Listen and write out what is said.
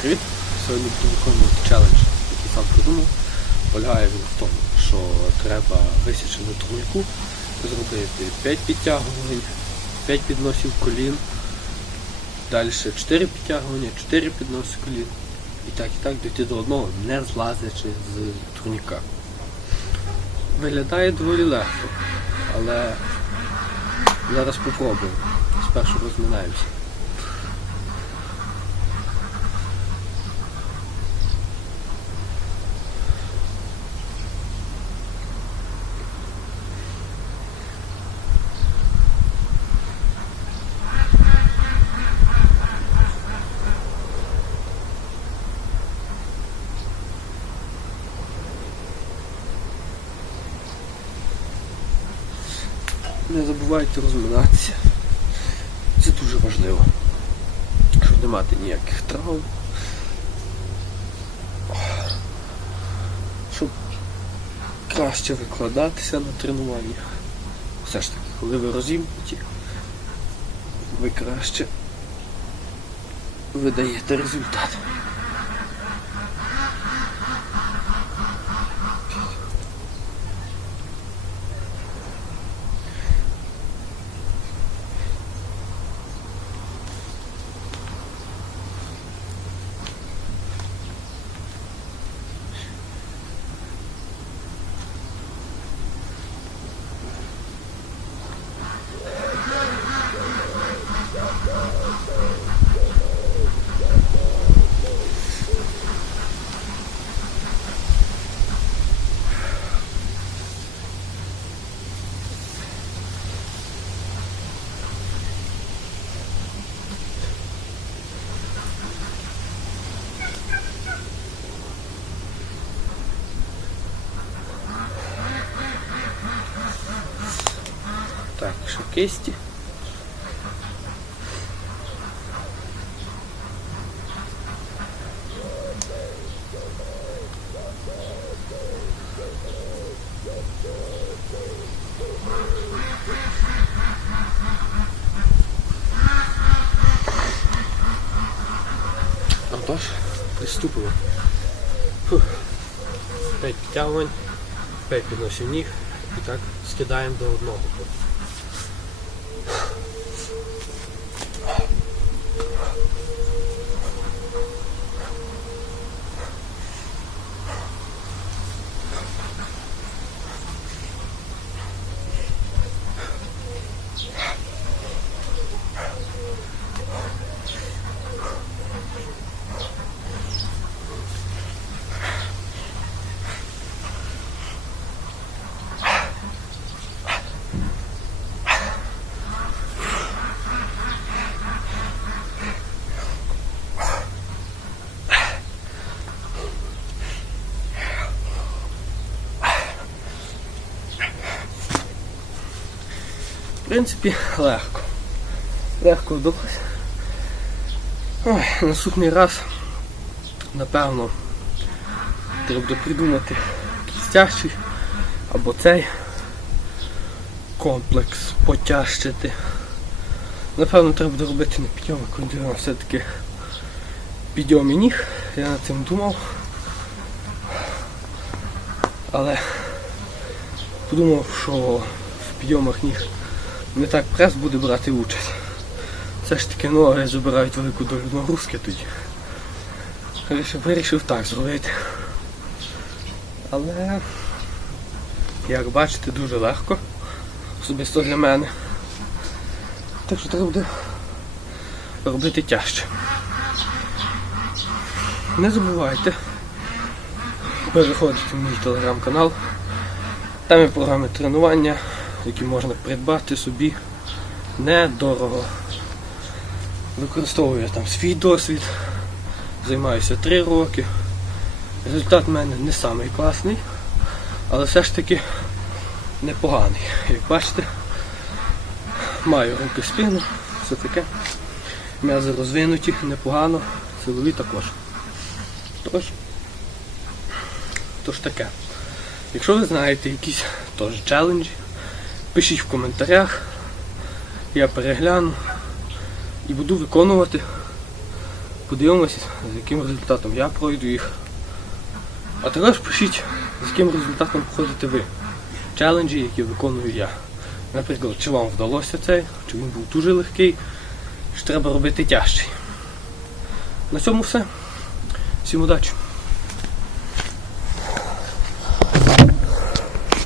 Привіт! Сьогодні буду челендж, який сам придумав. Полягає він в тому, що треба висічену турніку зробити 5 підтягувань, 5 підносів колін, далі 4 підтягування, 4 підноси колін. І так і так дійти до одного, не злазячи з турніка. Виглядає доволі легко, але зараз попробуємо. Спершу розминаємося. Не забувайте розминатися. Це дуже важливо. Щоб не мати ніяких травм. Щоб краще викладатися на тренуваннях. Все ж таки, коли ви розімнуті, ви краще видаєте результат. Так, що кисті. Отож, приступимо. Фух. П'ять підтягувань, п'ять підносів ніг і так скидаємо до одного. В принципі, легко. Легко вдалося. Наступний раз, напевно, треба придумати якийсь тяжчий або цей комплекс потяжчити. Напевно, треба буде робити не підйоми кондиціонера, все-таки підйоми ніг. Я над цим думав. Але подумав, що в підйомах ніг не так прес буде брати участь. Все ж таки ноги забирають велику долю нагрузки тоді. Вирішив, вирішив так зробити. Але, як бачите, дуже легко. Особисто для мене. Так що треба буде робити тяжче. Не забувайте переходити в мій телеграм-канал. Там є програми тренування, які можна придбати собі недорого. Використовую я там свій досвід, займаюся 3 роки. Результат в мене не самий класний, але все ж таки непоганий. Як бачите, маю руки спину, все таке. М'язи розвинуті, непогано, силові також. Тож, тож таке. Якщо ви знаєте якісь теж челенджі, пишіть в коментарях, я перегляну і буду виконувати. Подивимося, з яким результатом я пройду їх. А також пишіть, з яким результатом проходите ви. Челенджі, які виконую я. Наприклад, чи вам вдалося цей, чи він був дуже легкий, чи треба робити тяжчий. На цьому все. Всім удачі!